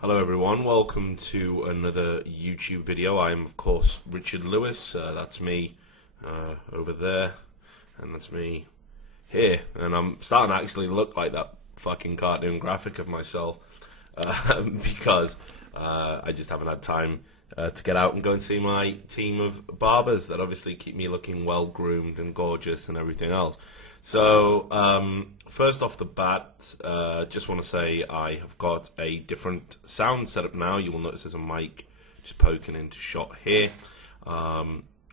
Hello everyone, welcome to another YouTube video. I am of course Richard Lewis, that's me over there, and that's me here, and I'm starting to actually look like that fucking cartoon graphic of myself because I just haven't had time to get out and go and see my team of barbers that obviously keep me looking well groomed and gorgeous and everything else. So, first off the bat, just want to say I have got a different sound setup now. You will notice there's a mic just poking into shot here.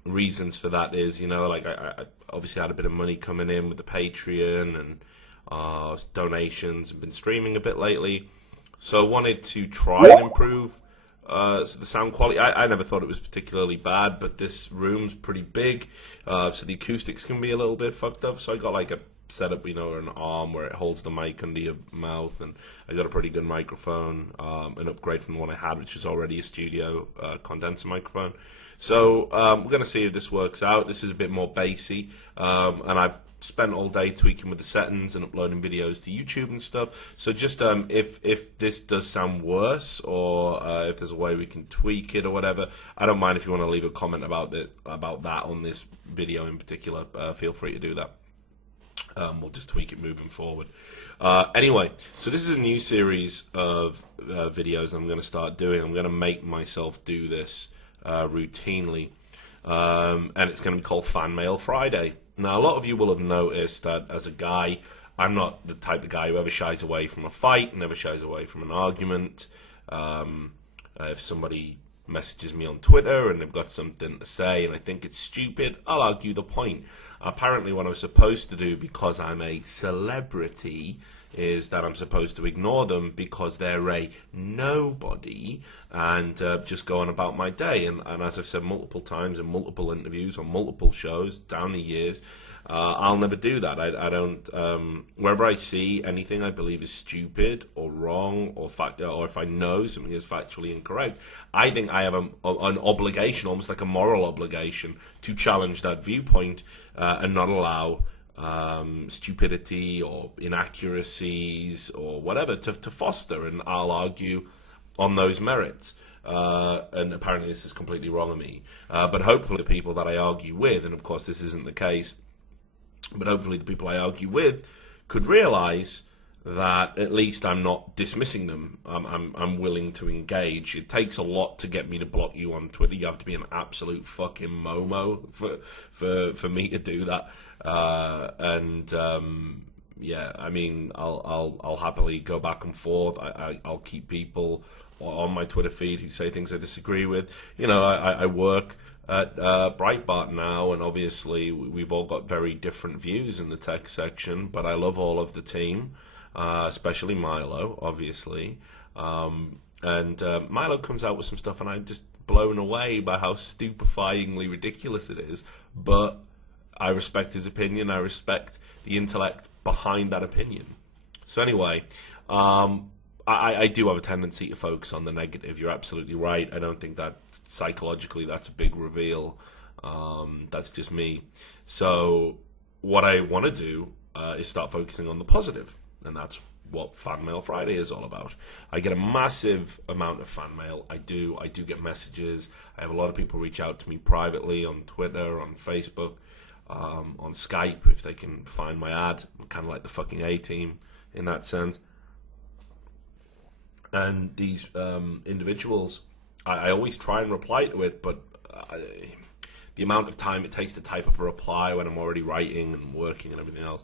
Reasons for that is, like I obviously had a bit of money coming in with the Patreon and donations and been streaming a bit lately. So I wanted to try and improve so the sound quality. I never thought it was particularly bad, but this room's pretty big, so the acoustics can be a little bit fucked up. So I got like a setup, or an arm where it holds the mic under your mouth, and I got a pretty good microphone, an upgrade from the one I had, which was already a studio condenser microphone. So we're going to see if this works out. This is a bit more bassy, and I've spent all day tweaking with the settings and uploading videos to YouTube and stuff. So just if this does sound worse, or if there's a way we can tweak it or whatever, I don't mind if you want to leave a comment about that on this video in particular. Feel free to do that. We'll just tweak it moving forward. Anyway, so this is a new series of videos I'm going to start doing. I'm going to make myself do this routinely, and it's going to be called Fan Mail Friday. Now, a lot of you will have noticed that as a guy, I'm not the type of guy who ever shies away from a fight, never shies away from an argument. If somebody messages me on Twitter and they've got something to say and I think it's stupid, I'll argue the point. Apparently what I'm supposed to do, because I'm a celebrity, is that I'm supposed to ignore them because they're a nobody and just go on about my day. And as I've said multiple times in multiple interviews on multiple shows down the years, I'll never do that. I don't. Wherever I see anything I believe is stupid or wrong or if I know something is factually incorrect, I think I have an obligation, almost like a moral obligation, to challenge that viewpoint and not allow stupidity or inaccuracies or whatever to foster, and I'll argue on those merits. And apparently this is completely wrong of me. But hopefully the people that I argue with, and of course this isn't the case, but hopefully the people I argue with could realise that at least I'm not dismissing them. I'm willing to engage. It takes a lot to get me to block you on Twitter. You have to be an absolute fucking momo for me to do that. Yeah, I mean, I'll happily go back and forth. I'll keep people on my Twitter feed who say things I disagree with. I work at Breitbart now, and obviously we've all got very different views in the tech section, but I love all of the team, especially Milo, obviously. Milo comes out with some stuff, and I'm just blown away by how stupefyingly ridiculous it is, but I respect his opinion. I respect the intellect behind that opinion. So anyway, I do have a tendency to focus on the negative. You're absolutely right. I don't think that psychologically that's a big reveal. That's just me. So what I want to do is start focusing on the positive, and that's what Fan Mail Friday is all about. I get a massive amount of fan mail. I do get messages. I have a lot of people reach out to me privately on Twitter, on Facebook, on Skype if they can find my ad. I'm kind of like the fucking A-team in that sense. And these individuals, I always try and reply to it, but the amount of time it takes to type up a reply when I'm already writing and working and everything else,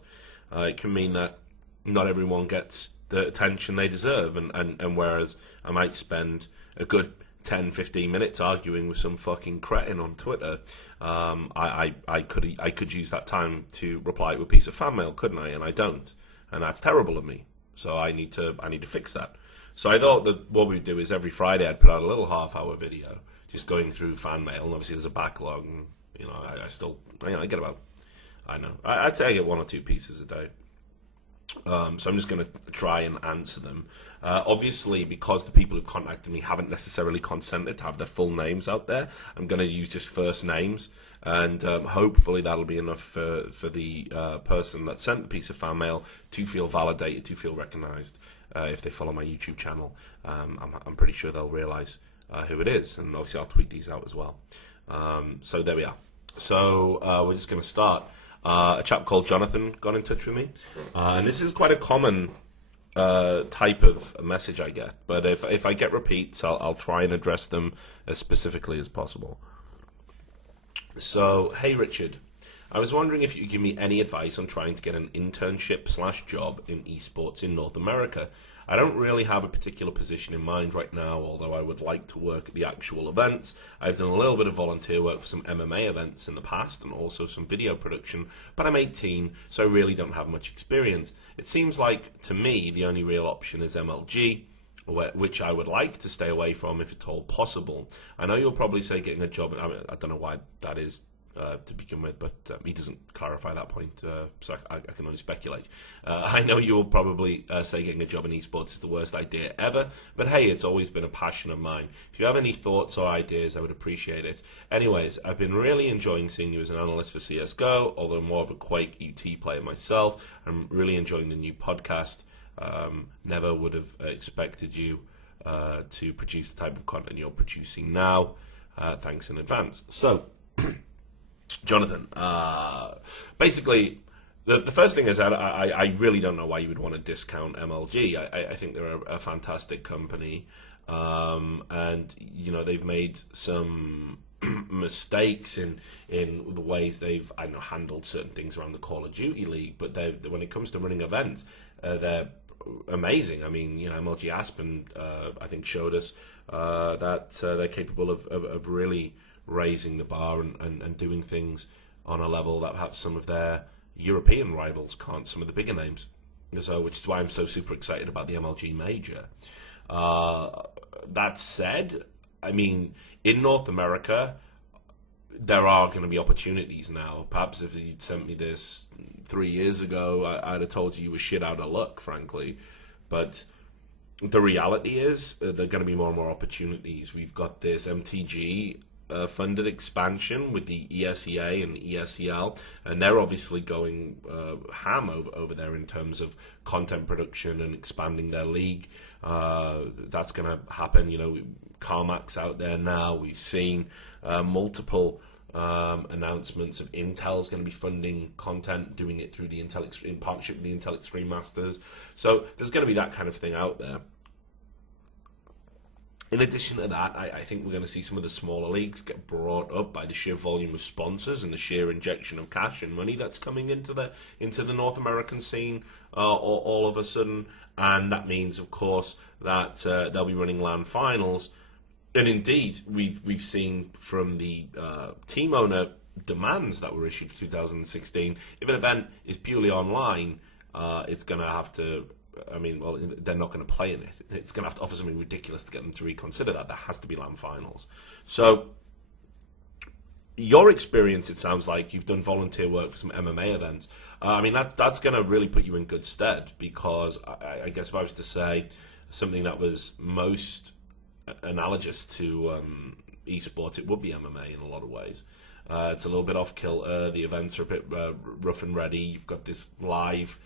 it can mean that not everyone gets the attention they deserve. And whereas I might spend a good 10-15 minutes arguing with some fucking cretin on Twitter, I could use that time to reply to a piece of fan mail, couldn't I? And I don't, and that's terrible of me. So I need to fix that. So I thought that what we'd do is every Friday I'd put out a little half-hour video just going through fan mail, and obviously there's a backlog, and I get about, I'd say I get 1 or 2 pieces a day. So I'm just going to try and answer them. Obviously, because the people who've contacted me haven't necessarily consented to have their full names out there, I'm going to use just first names, and hopefully that'll be enough for the person that sent the piece of fan mail to feel validated, to feel recognised. if they follow my YouTube channel. I'm pretty sure they'll realise who it is, and obviously I'll tweet these out as well. So there we are. So we're just going to start. A chap called Jonathan got in touch with me, and this is quite a common type of message I get. But if I get repeats, I'll try and address them as specifically as possible. So, hey Richard, I was wondering if you could give me any advice on trying to get an internship/job in esports in North America. I don't really have a particular position in mind right now, although I would like to work at the actual events. I've done a little bit of volunteer work for some MMA events in the past and also some video production, but I'm 18, so I really don't have much experience. It seems like, to me, the only real option is MLG, which I would like to stay away from if at all possible. I know you'll probably say getting a job, I don't know why that is to begin with, but he doesn't clarify that point, so I can only speculate. I know you will probably say getting a job in esports is the worst idea ever, but hey, it's always been a passion of mine. If you have any thoughts or ideas, I would appreciate it. Anyways, I've been really enjoying seeing you as an analyst for CSGO, although more of a Quake UT player myself. I'm really enjoying the new podcast. Never would have expected you to produce the type of content you're producing now. Thanks in advance. So, Jonathan, basically, the first thing is that I really don't know why you would want to discount MLG. I think they're a fantastic company, and they've made some mistakes in the ways they've handled certain things around the Call of Duty League. But when it comes to running events, they're amazing. I mean, MLG Aspen, I think, showed us that they're capable of really raising the bar and doing things on a level that perhaps some of their European rivals can't, some of the bigger names. So, which is why I'm so super excited about the MLG Major. That said, I mean, in North America, there are going to be opportunities now. Perhaps if you'd sent me this 3 years ago, I'd have told you were shit out of luck, frankly. But the reality is, there are going to be more and more opportunities. We've got this MTG funded expansion with the ESEA and ESEL, and they're obviously going ham over there in terms of content production and expanding their league. That's going to happen. Carmack's out there now. We've seen multiple announcements of Intel's going to be funding content, doing it through the Intel in partnership with the Intel Extreme Masters. So there's going to be that kind of thing out there. In addition to that, I think we're going to see some of the smaller leagues get brought up by the sheer volume of sponsors and the sheer injection of cash and money that's coming into the North American scene all of a sudden, and that means, of course, that they'll be running LAN finals. And indeed, we've seen from the team owner demands that were issued for 2016, if an event is purely online, it's going to have to. They're not going to play in it. It's going to have to offer something ridiculous to get them to reconsider that. There has to be LAN finals. So, your experience, it sounds like you've done volunteer work for some MMA events. That's going to really put you in good stead, because I guess if I was to say something that was most analogous to esports, it would be MMA in a lot of ways. It's a little bit off kilter. The events are a bit rough and ready. You've got this live.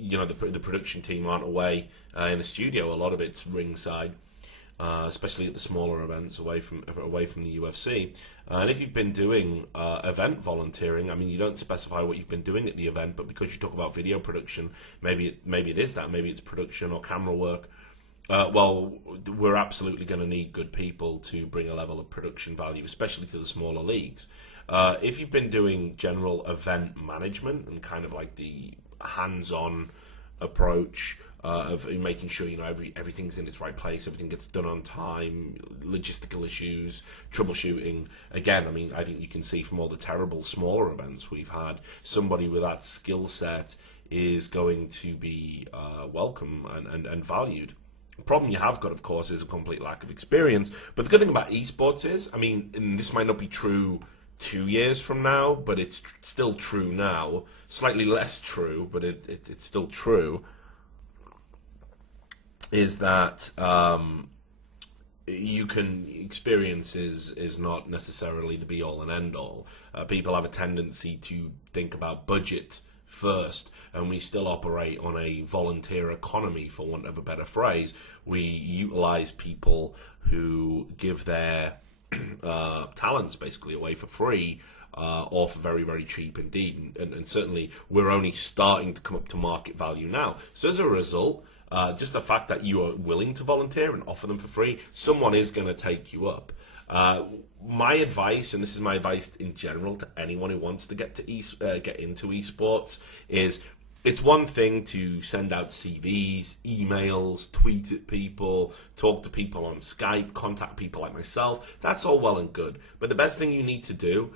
The production team aren't away in the studio. A lot of it's ringside, especially at the smaller events away from the UFC. And if you've been doing event volunteering, you don't specify what you've been doing at the event, but because you talk about video production, maybe it is that. Maybe it's production or camera work. We're absolutely going to need good people to bring a level of production value, especially to the smaller leagues. If you've been doing general event management and kind of like the hands-on approach of making sure everything's in its right place, everything gets done on time, logistical issues, troubleshooting. Again, I think you can see from all the terrible smaller events we've had, somebody with that skill set is going to be welcome and valued. The problem you have got, of course, is a complete lack of experience. But the good thing about esports is, and this might not be true 2 years from now, but it's still true now. Slightly less true, but it's still true. Is that you can experience is not necessarily the be all and end all. People have a tendency to think about budget first, and we still operate on a volunteer economy, for want of a better phrase. We utilize people who give their talents basically away for free, or for very, very cheap indeed. And certainly we're only starting to come up to market value now. So as a result, just the fact that you are willing to volunteer and offer them for free, someone is going to take you up. My advice, and this is my advice in general to anyone who wants to get into esports, is it's one thing to send out CVs, emails, tweet at people, talk to people on Skype, contact people like myself. That's all well and good. But the best thing you need to do,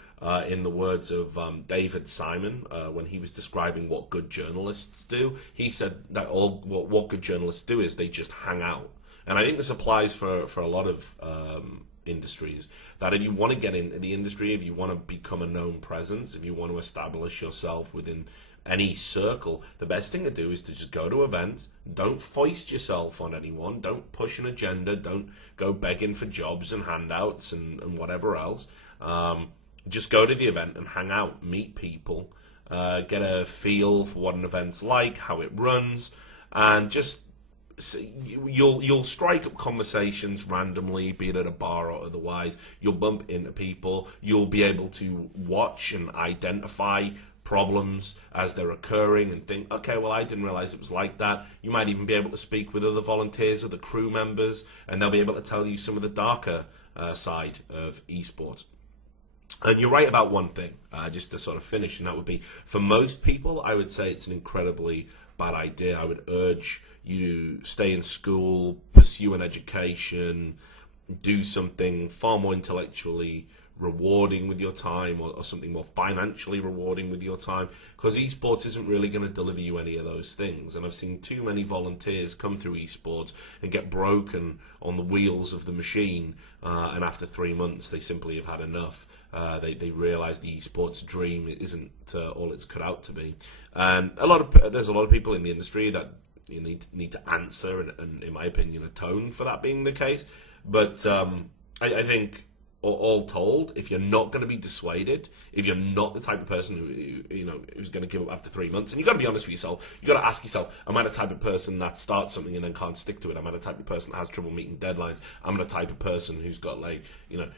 in the words of David Simon, when he was describing what good journalists do, he said that what good journalists do is they just hang out. And I think this applies for a lot of industries, that if you want to get into the industry, if you want to become a known presence, if you want to establish yourself within any circle, the best thing to do is to just go to events. Don't foist yourself on anyone. Don't push an agenda. Don't go begging for jobs and handouts and whatever else. Just go to the event and hang out, meet people, get a feel for what an event's like, how it runs, and just you'll strike up conversations randomly, be it at a bar or otherwise. You'll bump into people. You'll be able to watch and identify problems as they're occurring and think, okay, well, I didn't realize it was like that. You might even be able to speak with other volunteers, other crew members, and they'll be able to tell you some of the darker side of esports. And you're right about one thing, just to sort of finish, and that would be, for most people, I would say it's an incredibly bad idea. I would urge you to stay in school, pursue an education, do something far more intellectually rewarding with your time, or something more financially rewarding with your time, because esports isn't really going to deliver you any of those things. And I've seen too many volunteers come through esports and get broken on the wheels of the machine, and after 3 months they simply have had enough. They realise the esports dream isn't all it's cut out to be. And there's a lot of people in the industry that you need to answer, and in my opinion, atone for that being the case. But I think, all told, if you're not going to be dissuaded, if you're not the type of person who's going to give up after 3 months, and you've got to be honest with yourself, you've got to ask yourself, am I the type of person that starts something and then can't stick to it? Am I the type of person that has trouble meeting deadlines? Am I the type of person who's got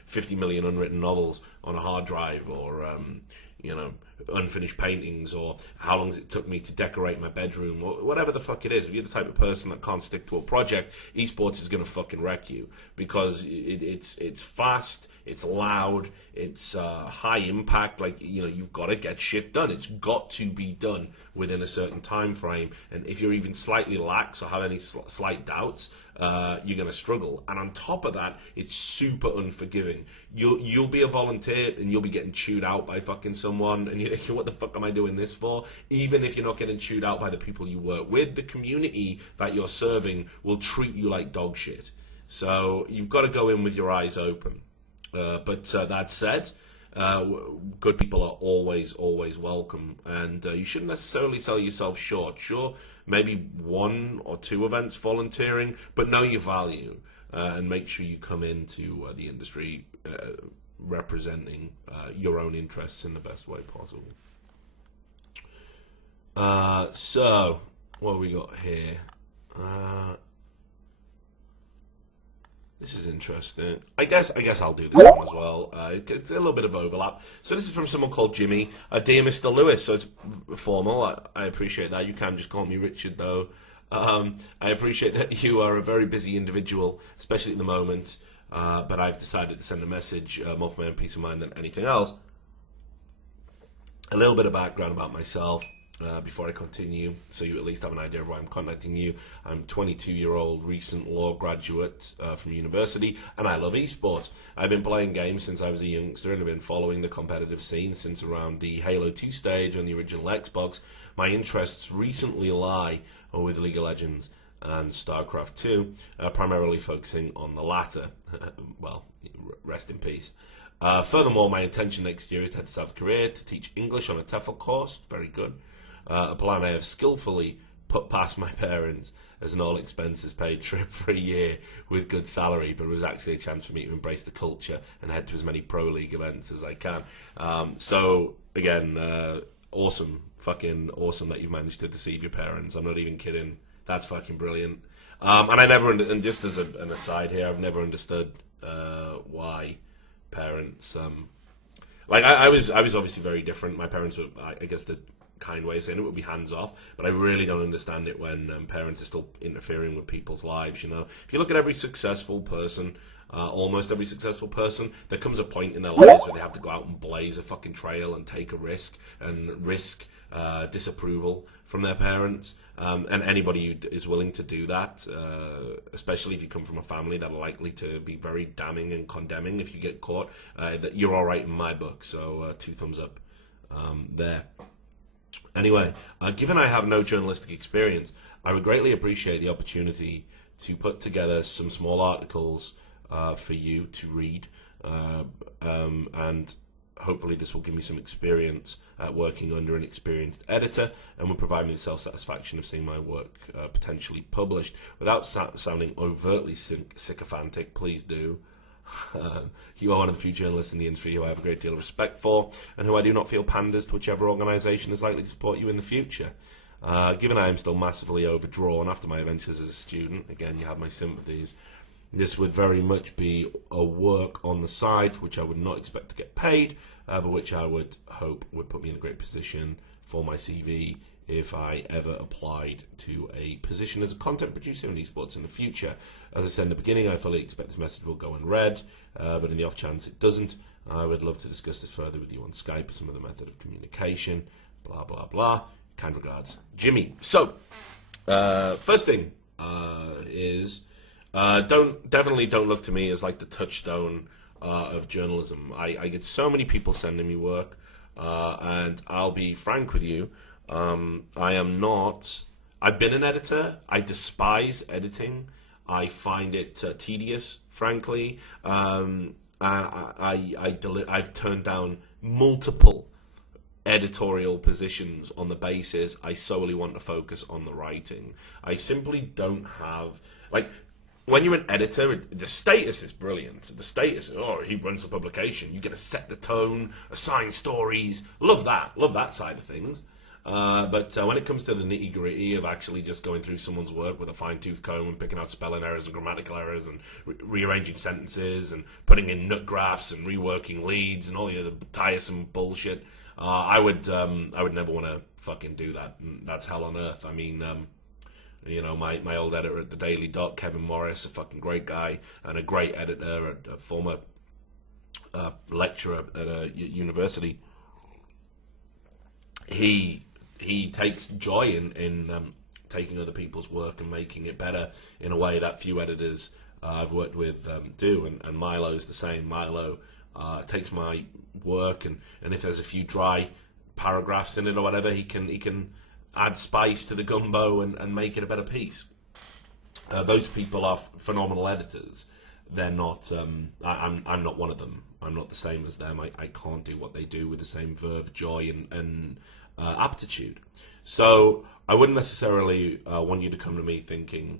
50 million unwritten novels on a hard drive, or unfinished paintings, or how long it took me to decorate my bedroom, or whatever the fuck it is? If you're the type of person that can't stick to a project, esports is going to fucking wreck you, because it's fast, it's loud, it's high impact. You've got to get shit done. It's got to be done within a certain time frame. And if you're even slightly lax or have any slight doubts, you're going to struggle. And on top of that, it's super unforgiving. You'll be a volunteer and you'll be getting chewed out by fucking someone, and you're thinking, what the fuck am I doing this for? Even if you're not getting chewed out by the people you work with, the community that you're serving will treat you like dog shit. So you've got to go in with your eyes open. But that said, good people are always welcome, and you shouldn't necessarily sell yourself short. Sure, maybe 1 or 2 events volunteering, but know your value, and make sure you come into the industry representing your own interests in the best way possible. So, what have we got here? This is interesting. I guess I'll do this one as well. It's a little bit of overlap. So this is from someone called Jimmy. Dear Mr. Lewis, so it's formal. I appreciate that. You can just call me Richard, though. I appreciate that you are a very busy individual, especially at the moment. But I've decided to send a message more for my own peace of mind than anything else. A little bit of background about myself. Before I continue, so you at least have an idea of why I'm contacting you. I'm a 22-year-old recent law graduate from university, and I love esports. I've been playing games since I was a youngster, and I've been following the competitive scene since around the Halo 2 stage on the original Xbox. My interests recently lie with League of Legends and StarCraft 2, primarily focusing on the latter. Well, rest in peace. Furthermore, my intention next year is to head to South Korea to teach English on a TEFL course. Very good. A plan I have skillfully put past my parents as an all-expenses-paid trip for a year with good salary, but it was actually a chance for me to embrace the culture and head to as many Pro League events as I can. So, again, awesome, fucking awesome that you've managed to deceive your parents. I'm not even kidding. That's fucking brilliant. And I never, and just as an aside here, I've never understood why parents, like I was obviously very different. My parents were, I guess the kind way of saying it would be hands off, but I really don't understand it when parents are still interfering with people's lives. You know, if you look at every successful person, almost every successful person, there comes a point in their lives where they have to go out and blaze a fucking trail and take a risk and risk disapproval from their parents. And anybody who is willing to do that, especially if you come from a family that are likely to be very damning and condemning if you get caught, that you're all right in my book. So 2 thumbs up there. Anyway, given I have no journalistic experience, I would greatly appreciate the opportunity to put together some small articles for you to read, and hopefully this will give me some experience at working under an experienced editor and will provide me the self-satisfaction of seeing my work potentially published. Without sounding overtly sycophantic, please do. You are one of the few journalists in the industry who I have a great deal of respect for, and who I do not feel panders to whichever organisation is likely to support you in the future. Given I am still massively overdrawn after my adventures as a student, again, you have my sympathies, this would very much be a work on the side for which I would not expect to get paid, but which I would hope would put me in a great position for my CV if I ever applied to a position as a content producer in esports in the future. As I said in the beginning, I fully expect this message will go unread, but in the off chance it doesn't, I would love to discuss this further with you on Skype or some other method of communication, blah, blah, blah. Kind regards, Jimmy. So, first thing is, definitely don't look to me as like the touchstone of journalism. I get so many people sending me work, and I'll be frank with you, I am not. I've been an editor. I despise editing. I find it tedious, frankly. I've turned down multiple editorial positions on the basis I solely want to focus on the writing. I simply don't have, like, when you're an editor, the status is brilliant. The status, he runs a publication. You get to set the tone, assign stories. Love that side of things. But when it comes to the nitty-gritty of actually just going through someone's work with a fine-tooth comb and picking out spelling errors and grammatical errors and rearranging sentences and putting in nut graphs and reworking leads and all the other tiresome bullshit, I would never want to fucking do that. That's hell on earth. I mean, my old editor at the Daily Dot, Kevin Morris, a fucking great guy and a great editor, a former lecturer at a university. He takes joy in taking other people's work and making it better in a way that few editors I've worked with do, and Milo's the same. Milo takes my work, and if there's a few dry paragraphs in it or whatever, he can add spice to the gumbo and make it a better piece. Those people are phenomenal editors. They're not. I'm not one of them. I'm not the same as them. I can't do what they do with the same verve, joy, and aptitude. So I wouldn't necessarily want you to come to me thinking,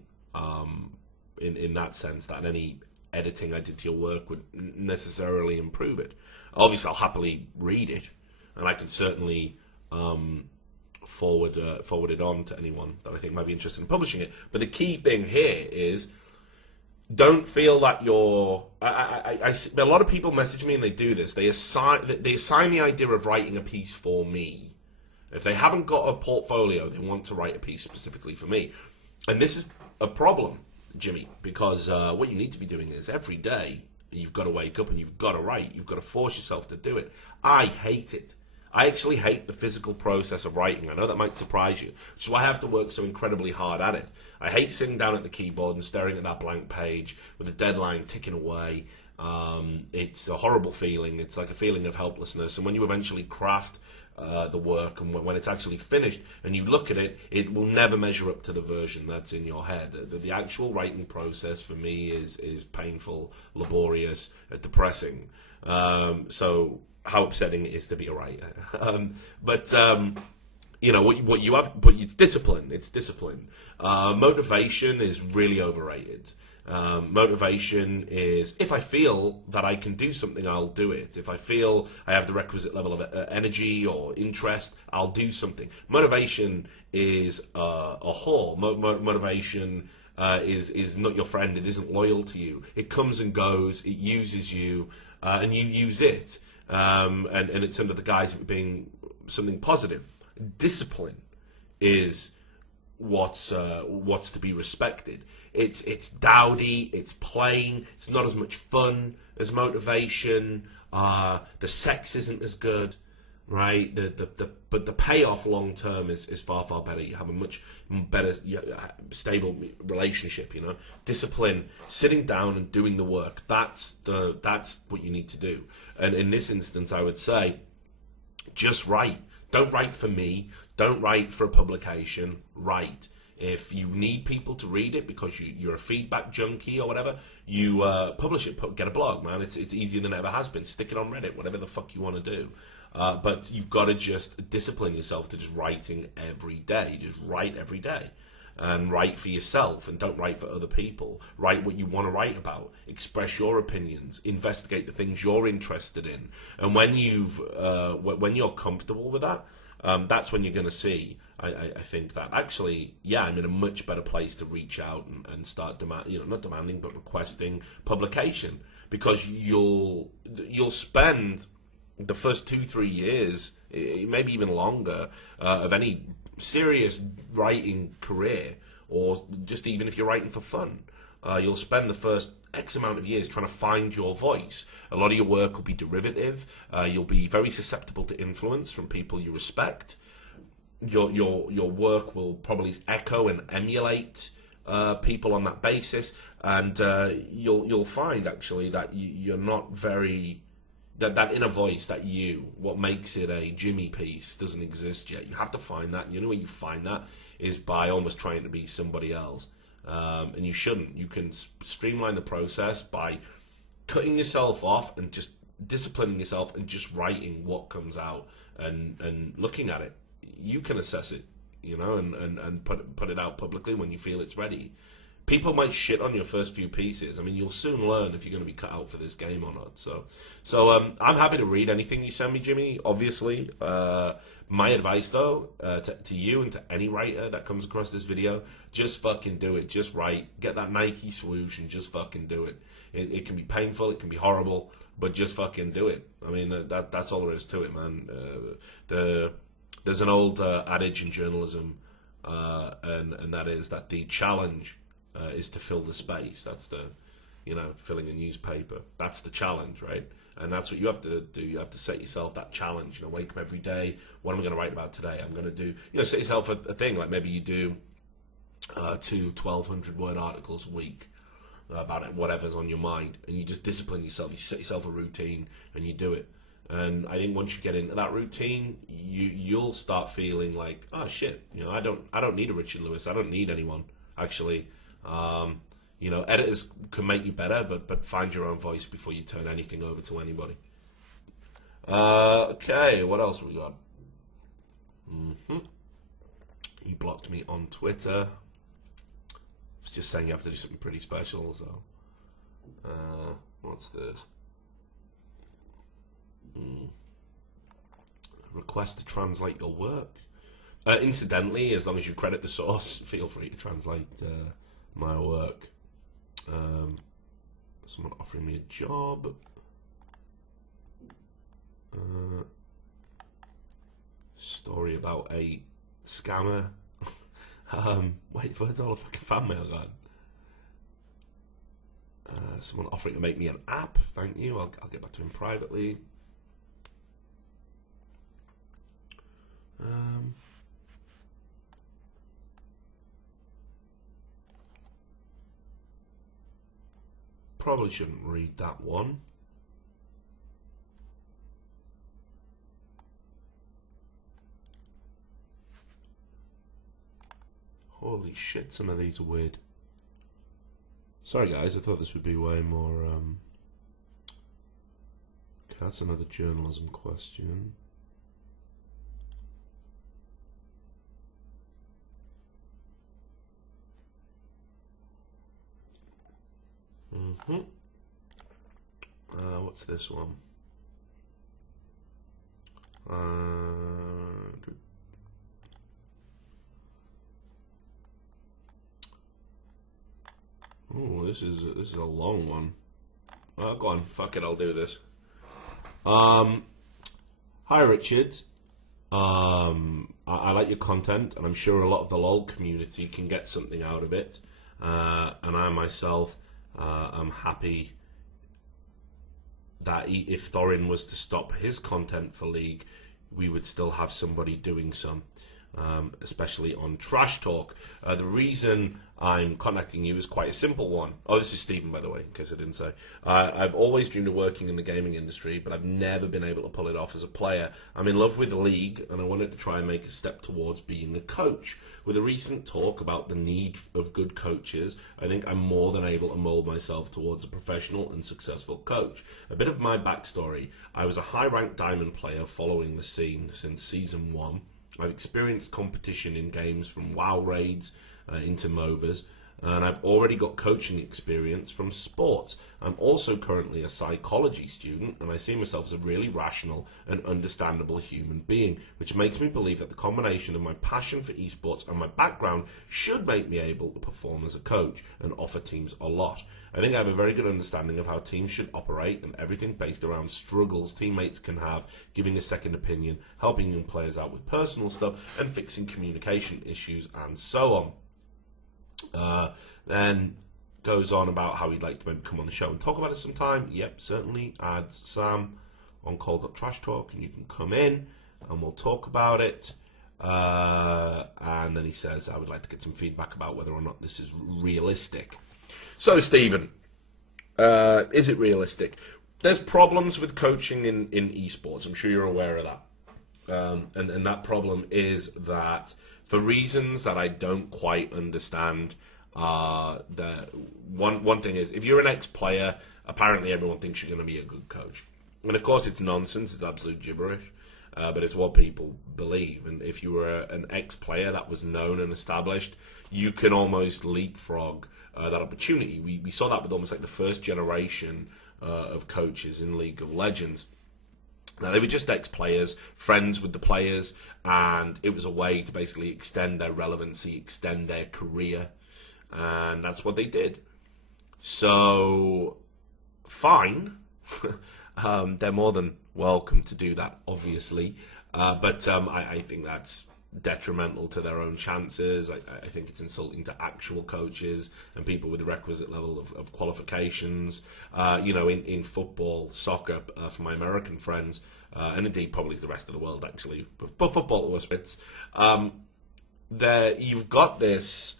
in that sense, that any editing I did to your work would necessarily improve it. Obviously, I'll happily read it, and I can certainly forward it on to anyone that I think might be interested in publishing it. But the key thing here is, don't feel that you're. A lot of people message me and they do this. They assign the idea of writing a piece for me. If they haven't got a portfolio, they want to write a piece specifically for me, and this is a problem, Jimmy, because what you need to be doing is every day you've got to wake up and you've got to write. You've got to force yourself to do it. I hate it. I actually hate the physical process of writing. I know that might surprise you, which is why I have to work so incredibly hard at it. I hate sitting down at the keyboard and staring at that blank page with the deadline ticking away. It's a horrible feeling. It's like a feeling of helplessness. And when you eventually craft the work, and when it's actually finished and you look at it, it will never measure up to the version that's in your head. The actual writing process for me is painful, laborious, depressing. So how upsetting it is to be a writer. But what you have, but it's discipline. It's discipline. Motivation is really overrated. Motivation is, if I feel that I can do something, I'll do it. If I feel I have the requisite level of energy or interest, I'll do something. Motivation is a whore. Motivation is not your friend. It isn't loyal to you. It comes and goes. It uses you, and you use it. And it's under the guise of it being something positive. Discipline is what's to be respected. It's dowdy, it's plain, it's not as much fun as motivation. The sex isn't as good, right? But the payoff long term is far better. You have a much better, stable relationship. Discipline, sitting down and doing the work. That's what you need to do. And in this instance, I would say, just write. Don't write for me. Don't write for a publication. Write. If you need people to read it because you're a feedback junkie or whatever, you publish it. Get a blog, man. It's easier than it ever has been. Stick it on Reddit, whatever the fuck you want to do. But you've got to just discipline yourself to just writing every day. Just write every day. And write for yourself, and don't write for other people. Write what you want to write about. Express your opinions. Investigate the things you're interested in. And when you're comfortable with that, that's when you're going to see. I think that actually, I'm in a much better place to reach out and start not demanding, but requesting publication, because you'll spend the first 2-3 years, maybe even longer, of any serious writing career, or just even if you're writing for fun, you'll spend the first X amount of years trying to find your voice. A lot of your work will be derivative. You'll be very susceptible to influence from people you respect. Your work will probably echo and emulate people on that basis, and you'll find actually that you're not very. That inner voice, what makes it a Jimmy piece doesn't exist yet. You have to find that. And the only way you find that is by almost trying to be somebody else. And you shouldn't. You can streamline the process by cutting yourself off and just disciplining yourself and just writing what comes out and looking at it. You can assess it, and put it out publicly when you feel it's ready. People might shit on your first few pieces. I mean, you'll soon learn if you're going to be cut out for this game or not. So I'm happy to read anything you send me, Jimmy. Obviously, my advice though, to you and to any writer that comes across this video, just fucking do it. Just write. Get that Nike swoosh and just fucking do it. It can be painful. It can be horrible, but just fucking do it. I mean, that's all there is to it, man. There's an old adage in journalism, and that is that the challenge is to fill the space. That's the, filling a newspaper. That's the challenge, right? And that's what you have to do. You have to set yourself that challenge. Wake up every day. What am I going to write about today? I'm going to do, set yourself a thing. Like maybe you do 2 1,200-word articles a week about it, whatever's on your mind. And you just discipline yourself. You set yourself a routine and you do it. And I think once you get into that routine, you'll start feeling like, oh shit, I don't need a Richard Lewis. I don't need anyone, actually. Editors can make you better, but find your own voice before you turn anything over to anybody. Okay, what else we got? He blocked me on Twitter. I was just saying you have to do something pretty special, so. What's this? Request to translate your work. Incidentally, as long as you credit the source, feel free to translate my work. Someone offering me a job. Story about a scammer. Wait, where's all the fucking fan mail gone? Someone offering to make me an app. Thank you. I'll get back to him privately. Probably shouldn't read that one. Holy shit, some of these are weird. Sorry guys, I thought this would be way more okay, that's another journalism question. What's this one? Oh, this is a long one. Go on, fuck it, I'll do this. Hi Richard. I like your content, and I'm sure a lot of the LoL community can get something out of it. And I myself am happy that if Thorin was to stop his content for League, we would still have somebody doing some, especially on Trash Talk. The reason I'm contacting you is quite a simple one. Oh, this is Stephen, by the way, in case I didn't say. I've always dreamed of working in the gaming industry, but I've never been able to pull it off as a player. I'm in love with the League, and I wanted to try and make a step towards being a coach. With a recent talk about the need of good coaches, I think I'm more than able to mould myself towards a professional and successful coach. A bit of my backstory: I was a high-ranked Diamond player following the scene since Season 1. I've experienced competition in games from WoW raids into MOBAs, and I've already got coaching experience from sports. I'm also currently a psychology student, and I see myself as a really rational and understandable human being, which makes me believe that the combination of my passion for esports and my background should make me able to perform as a coach and offer teams a lot. I think I have a very good understanding of how teams should operate and everything based around struggles teammates can have, giving a second opinion, helping young players out with personal stuff, and fixing communication issues, and so on. Then goes on about how he'd like to maybe come on the show and talk about it sometime. Yep, certainly. Add Sam on Trash Talk, and you can come in and we'll talk about it. And then he says, I would like to get some feedback about whether or not this is realistic. So, Stephen, is it realistic? There's problems with coaching in esports. I'm sure you're aware of that. And that problem is that for reasons that I don't quite understand, the one thing is, if you're an ex-player, apparently everyone thinks you're going to be a good coach. And of course it's nonsense, it's absolute gibberish, but it's what people believe. And if you were an ex-player that was known and established, you can almost leapfrog that opportunity. We saw that with almost like the first generation of coaches in League of Legends. Now, they were just ex-players, friends with the players, and it was a way to basically extend their relevancy, extend their career, and that's what they did. So, fine. They're more than welcome to do that, obviously, but I think that's detrimental to their own chances. I think it's insulting to actual coaches and people with the requisite level of qualifications. In football, soccer, for my American friends, and indeed probably the rest of the world actually, but football was fits. You've got this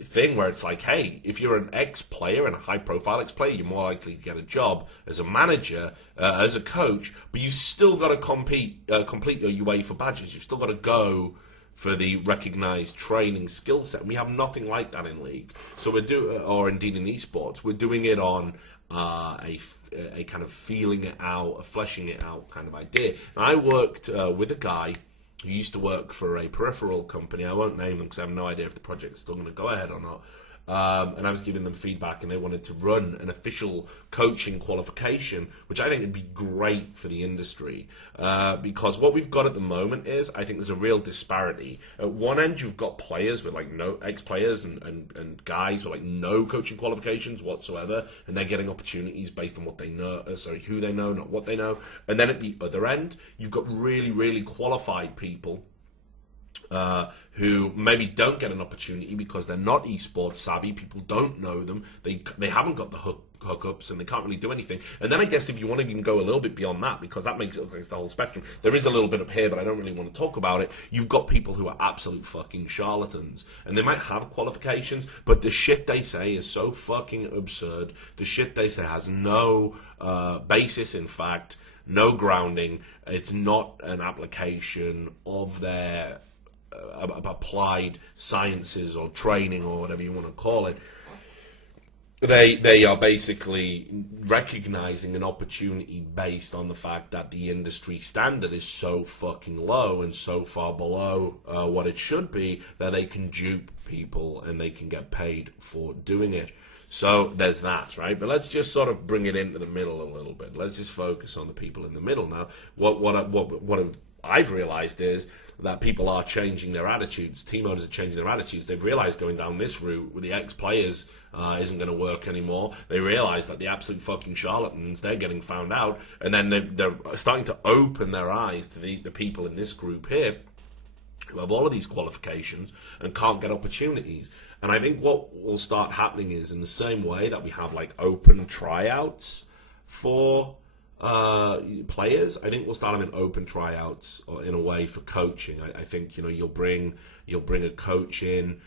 thing where it's like, hey, if you're an ex-player and a high-profile ex-player, you're more likely to get a job as a manager, as a coach, but you still got to complete your UEFA badges. You've still got to go for the recognised training skill set. We have nothing like that in League. So or indeed in esports, we're doing it on a kind of feeling it out, a fleshing it out kind of idea. And I worked with a guy who used to work for a peripheral company. I won't name them because I have no idea if the project's still going to go ahead or not. And I was giving them feedback, and they wanted to run an official coaching qualification, which I think would be great for the industry. Because what we've got at the moment is, I think there's a real disparity. At one end, you've got players with like no ex-players and guys with like no coaching qualifications whatsoever, and they're getting opportunities based on what they know, who they know, not what they know. And then at the other end, you've got really, really qualified people who maybe don't get an opportunity because they're not esports savvy. People don't know them. They haven't got the hookups, and they can't really do anything. And then I guess if you want to even go a little bit beyond that, because that makes it look like it's the whole spectrum, there is a little bit up here, but I don't really want to talk about it. You've got people who are absolute fucking charlatans, and they might have qualifications, but the shit they say is so fucking absurd. The shit they say has no basis in fact, no grounding. It's not an application of their applied sciences or training or whatever you want to call it. They are basically recognizing an opportunity based on the fact that the industry standard is so fucking low and so far below what it should be that they can dupe people and they can get paid for doing it. So there's that, right? But let's just sort of bring it into the middle a little bit. Let's just focus on the people in the middle now. What I've realised is that people are changing their attitudes. Team owners are changing their attitudes. They've realised going down this route with the ex-players isn't going to work anymore. They realise that the absolute fucking charlatans, they're getting found out, and then they're starting to open their eyes to the people in this group here who have all of these qualifications and can't get opportunities. And I think what will start happening is, in the same way that we have like open tryouts for players, I think we'll start having open tryouts in a way for coaching. I think you'll bring a coach in,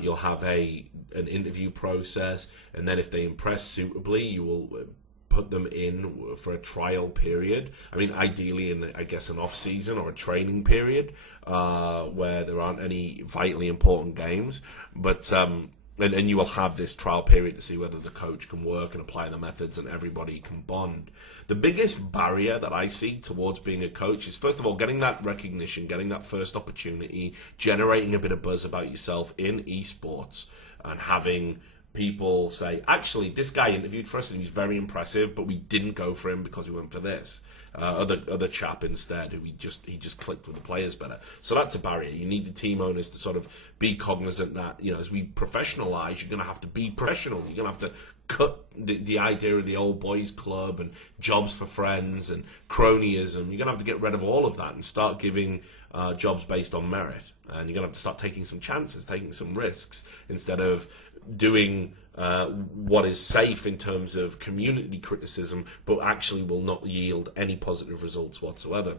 you'll have an interview process, and then if they impress suitably, you will put them in for a trial period. I mean, ideally in, I guess, an off-season or a training period where there aren't any vitally important games. But and you will have this trial period to see whether the coach can work and apply the methods and everybody can bond. The biggest barrier that I see towards being a coach is, first of all, getting that recognition, getting that first opportunity, generating a bit of buzz about yourself in esports, and having people say, actually, this guy interviewed for us and he's very impressive, but we didn't go for him because we went for this other chap instead, who he just clicked with the players better. So that's a barrier. You need the team owners to sort of be cognizant that, as we professionalize, you're going to have to be professional. You're going to have to cut the idea of the old boys club and jobs for friends and cronyism. You're going to have to get rid of all of that and start giving jobs based on merit. And you're going to have to start taking some chances, taking some risks, instead of doing what is safe in terms of community criticism, but actually will not yield any positive results whatsoever.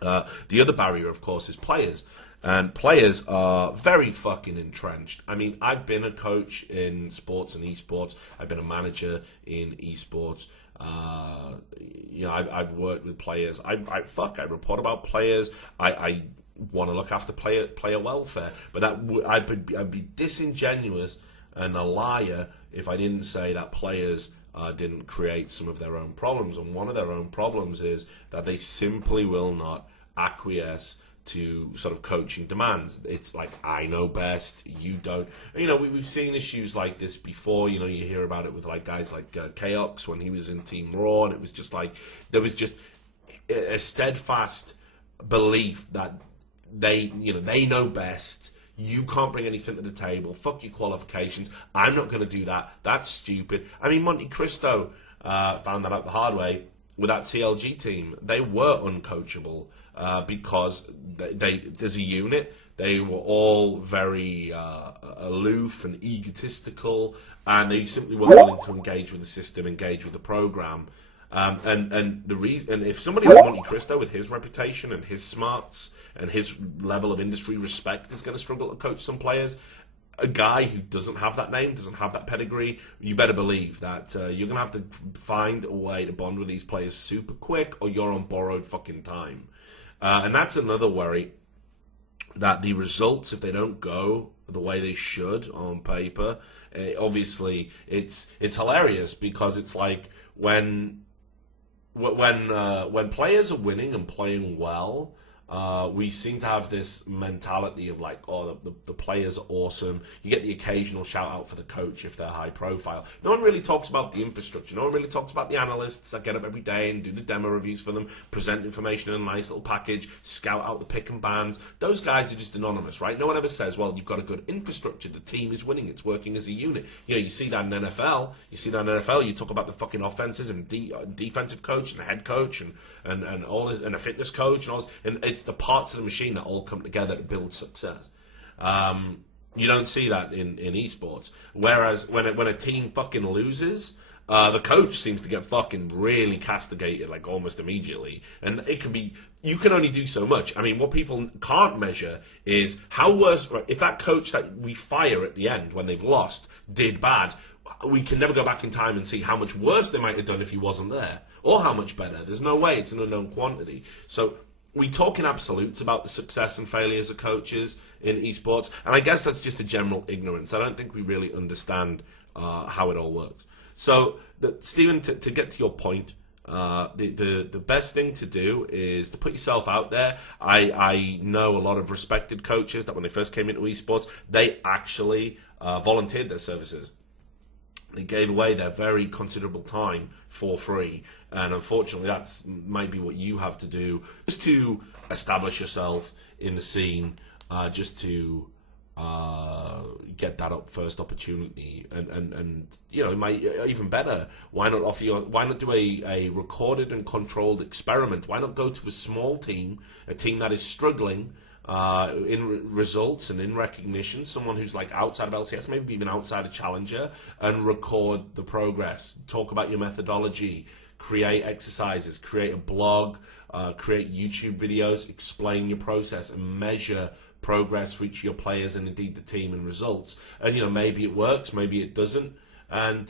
The other barrier, of course, is players. And players are very fucking entrenched. I mean, I've been a coach in sports and esports. I've been a manager in esports. I've worked with players. I report about players. I want to look after player welfare. But I'd be disingenuous and a liar if I didn't say that players didn't create some of their own problems. And one of their own problems is that they simply will not acquiesce to sort of coaching demands. It's like, I know best, you don't. We've seen issues like this before. You hear about it with like guys like Chaos when he was in Team Raw, and it was just like, there was just a steadfast belief that they know best. You can't bring anything to the table. Fuck your qualifications. I'm not going to do that. That's stupid. I mean, Monte Cristo found that out the hard way with that CLG team. They were uncoachable because they as a unit, they were all very aloof and egotistical, and they simply weren't willing to engage with the system, engage with the program. And the reason, and if somebody like Monte Cristo, with his reputation and his smarts and his level of industry respect, is going to struggle to coach some players, a guy who doesn't have that name, doesn't have that pedigree, you better believe that you're going to have to find a way to bond with these players super quick, or you're on borrowed fucking time. And that's another worry, that the results, if they don't go the way they should on paper, obviously it's hilarious, because it's like when players are winning and playing well, we seem to have this mentality of like, oh, the players are awesome. You get the occasional shout out for the coach if they're high profile. No one really talks about the infrastructure. No one really talks about the analysts that get up every day and do the demo reviews for them, present information in a nice little package, scout out the pick and bans. Those guys are just anonymous, right? No one ever says, well, you've got a good infrastructure. The team is winning. It's working as a unit. You see that in NFL. You talk about the fucking offenses and defensive coach and the head coach and all this, and a fitness coach and all this, and it's the parts of the machine that all come together to build success. You don't see that in esports. Whereas when a team fucking loses, the coach seems to get fucking really castigated like almost immediately, and it can be, you can only do so much. I mean, what people can't measure is how worse, right, if that coach that we fire at the end when they've lost did bad, we can never go back in time and see how much worse they might have done if he wasn't there, or how much better. There's no way. It's an unknown quantity. So we talk in absolutes about the success and failures of coaches in esports, and I guess that's just a general ignorance. I don't think we really understand how it all works. So, Stephen, to get to your point, the best thing to do is to put yourself out there. I know a lot of respected coaches that when they first came into esports, they actually volunteered their services. They gave away their very considerable time for free, and unfortunately, that's maybe what you have to do just to establish yourself in the scene, just to get that first opportunity, and you know, it might even better. Why not why not do a recorded and controlled experiment? Why not go to a small team, a team that is struggling in results and in recognition, someone who's like outside of LCS, maybe even outside of Challenger, and record the progress, talk about your methodology, create exercises, create a blog, create YouTube videos, explain your process, and measure progress for each of your players and indeed the team and results. And you know, maybe it works, maybe it doesn't, and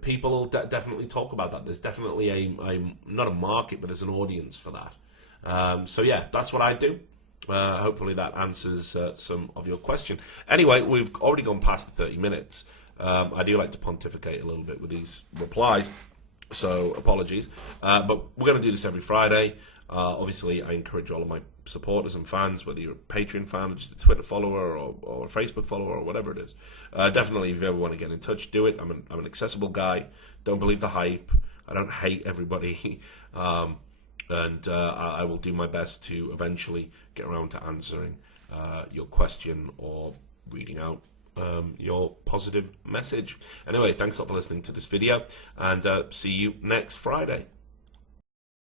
people will definitely talk about that. There's definitely a not a market, but there's an audience for that. So yeah, that's what I do. Hopefully that answers some of your question. Anyway, we've already gone past the 30 minutes. I do like to pontificate a little bit with these replies, so apologies. But we're going to do this every Friday. Obviously, I encourage all of my supporters and fans, whether you're a Patreon fan or just a Twitter follower or a Facebook follower or whatever it is, definitely if you ever want to get in touch, do it. I'm an accessible guy. Don't believe the hype. I don't hate everybody. And I will do my best to eventually get around to answering your question or reading out your positive message. Anyway, thanks a lot for listening to this video, and see you next Friday.